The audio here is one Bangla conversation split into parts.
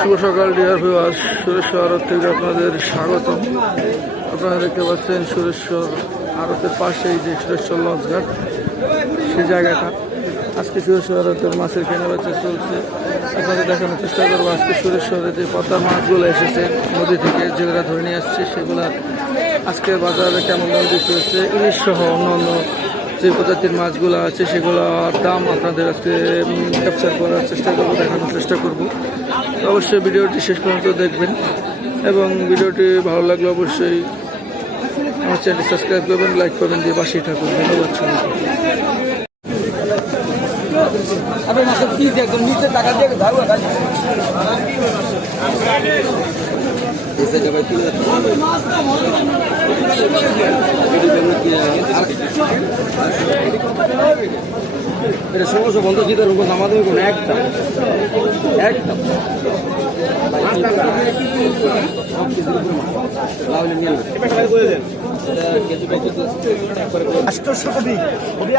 শুভ সকাল ডিয়ার ভিউয়ার্স সুরেশ্বর আড়ত থেকে আপনাদের স্বাগতম। আপনারা দেখতে পাচ্ছেন সুরেশ্বর আড়তের পাশেই যে সুরেশ্বর লঞ্চঘাট সেই জায়গাটা। আজকে সুরেশ্বর আড়তের মাছের কেনাবেচা চলছে। আপনাদের দেখানোর চেষ্টা করব, আজকে সুরেশ্বরে যে পদ্মা মাছগুলো এসেছে, নদী থেকে যেগুলো ধরে নিয়ে আসছে, সেগুলো আজকে বাজারে কেমন দাম বিক্রি হচ্ছে, ইলিশ সহ অন্যান্য যে প্রজাতির মাছগুলো আছে, সেগুলোর দাম আপনাদের আজকে ক্যাপচার করার চেষ্টা করব, দেখানোর চেষ্টা করব। অবশ্যই ভিডিওটি শেষ পর্যন্ত দেখবেন এবং ভিডিওটি ভালো লাগলে অবশ্যই আমার চ্যানেল সাবস্ক্রাইব করবেন, লাইক করবেন, দিয়ে পাশেই থাকুন। ধন্যবাদ সবাইকে। এটা ষোলোশো পঞ্চাশ লিটার উপর নামা দেবে কোনো একটা একটা আষ্টশো কবি কবি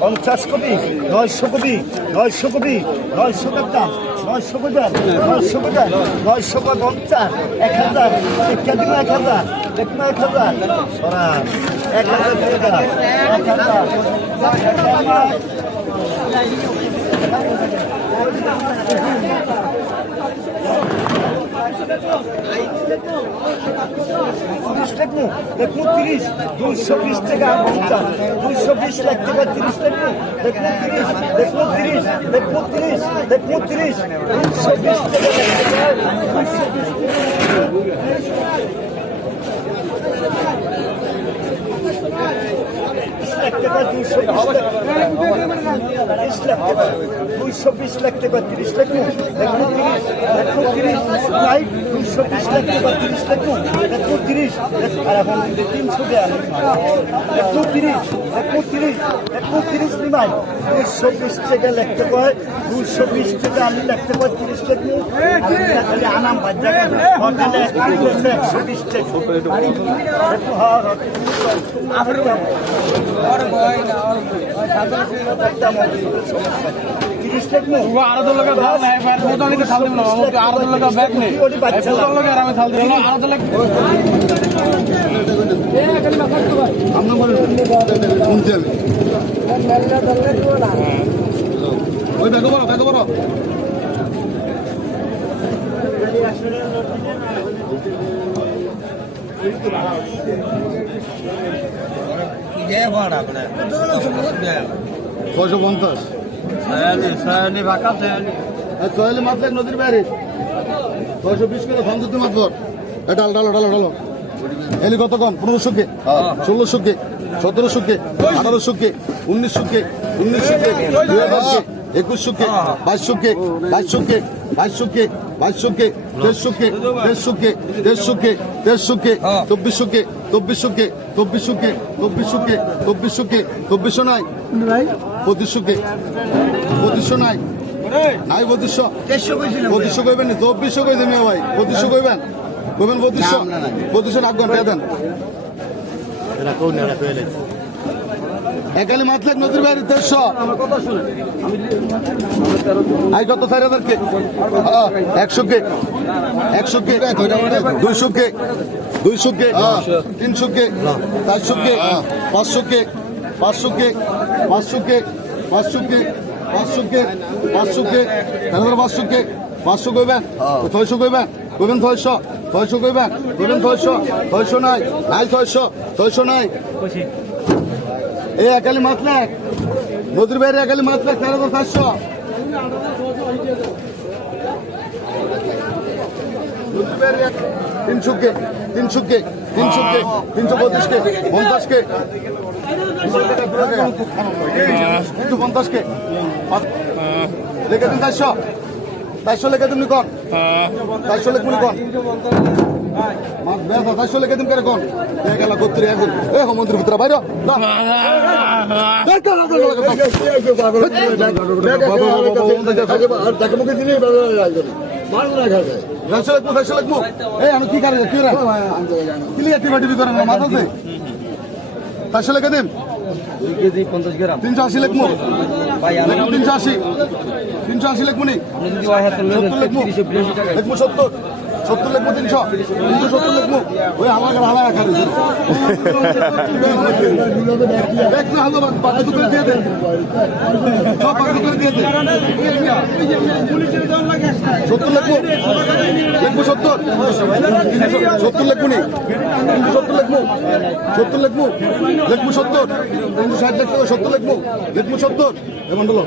পঞ্চাশ কবি নয়শো কবি নয়শো কবি নয়শো টাকা। নয়শো কোটাল নয়শো কোটাল নয়শো পঞ্চাশ, এক হাজার শিক্ষা দিব এক হাজার দেখুন এক হাজার সরাস এক এক হাজার। দেখুন তিরিশ দুইশো বিশ টাকা পঞ্চাশ দুইশো বিশ লাখ টাকা তিরিশ টাকা দেখুন তিরিশ দেখুন তিরিশ দেখুন তিরিশ দেখুন তিরিশ দুইশো বিশ লাখ টাকা দুইশো বিশ লাখ টাকা দুইশো বিশ লাখ টাকা তিরিশ লাখ দেখুন তিরিশ দেখুন তিরিশ নাই দুইশো লাখ টাকা তিরিশ লাখ দেখুন তিরিশ আর এখন তিনশো দেওয়া দেখুন তিরিশ দেখুন তিরিশ দেখুন তিরিশ নিমাই দুইশো বিশ টাকা লিখতে কয় দুইশো বিশ টাকা আমি লিখতে কয় তিরিশ লাখ খালি আনাম হোটেলে একশো বিশ হ্যাঁ তিরিশ লাখ আরও দল লোকের দাম নাই আরও দল লোকের ব্যাগ নেই মোটা লোকের আমি খাল দিব আরও দল ওই ব্যাগ বড় ব্যাগ বড় ছয়শো পঞ্চাশ সোহেলি মাছ নদীর বাইরে ছয়শো বিশ কিলো সঞ্চিত মাছ ডাল ডালো ডালো ডালো এলি কত কম? পনেরোশো কে? ষোলোশো কে? সতেরোশো কে? আঠারোশো কে? উনিশশো কে? উনিশশো কে? দুই হাজার কে? একুশশো কে? বাইশশো কে? বাইশশো কে? বাইশশো কে? বাইশশো কে? দেড়শো কে? দেড়শো কে? দেড়শো কে? দেড়শো কে? চব্বিশশো কে? চব্বিশশো কে? চব্বিশশো কে? চব্বিশশো কে? চব্বিশশো কে? চব্বিশশো নাই? পঁচিশশো কে? পঁচিশশো নাই? নাই পঁচিশশো? পঁচিশশো কইবেন না? চব্বিশশো কই দেন ভাই। পঁচিশশো কইবেন? কইবেন পঁচিশশো পঁচিশশো রাখবেন রে দেন একালি মাছ লাখ নদীর বাইরে দেড়শো। আই কত চার হাজার কে? হ্যাঁ, একশো কে? একশো কে? দুইশো কে? দুইশো কে? তিনশো কে? চারশো কে? পাঁচশো কে? পাঁচশো কে? পাঁচশো কে? পাঁচশো কে? পাঁচশো কে? পাঁচশো কে? তিন হাজার পাঁচশো কে? পাঁচশো কইবেন ছয়শো কইবেন কইবেন ছয়শো? ছয়শো কইবেন কইবেন ছয়শো ছয়শো নাই নাই ছয়শো ছয়শো নাই এই একালি মাছ লাখ নদীর বাইরে একালি মাছ লাখ তেরো হাজার এক- তিনশো কে তিনশো কে তিনশো কে তিনশো পঁচিশ কে পঞ্চাশ কে তিনশো পঞ্চাশ কে পাঁচ- দিন চারশো চারশো লেখে দিন কন? চারশো লেখ মুনি কন চারশো লেখে দিন করে কন এক গেলা করতে এখন এ মন্ত্রীর ভিতরে বাইরে কি কারণে কি রে? ক্লিয়ার টিভি টিভি করেন মাথা আছে চারশো লেখে দিন দুই কেজি পঞ্চাশ গ্রাম। তিনশো আশি লেখমু ভাই আমি তিনশো আশি। তিনশো আশি লেখমুনি আপনি যদি ওই হাতে নেন সত্তর বিরাশি টাকা। সত্তর। সত্তর লেখমু তিনশো। তিনশো সত্তর লেখমু ওই আমার হালা রাখা রয়েছে। দেখ না হলো বাকি দুটো দিয়ে দেন সব বাকি দুটো দিয়ে দেন সত্তর লেখমু লেখমু সত্তর। সত্তর লেখমুনি সত্তর লেখমু সত্তর লেখমু লেখমু সত্তর। তিনশো ষাট লেখ টাকা সত্তর লেখমু লেখমু সত্তর। এমন হলো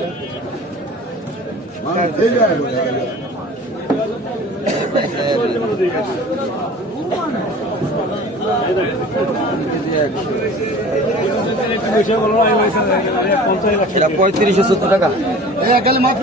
পঁয়ত্রিশশো সত্তর টাকা। মাছ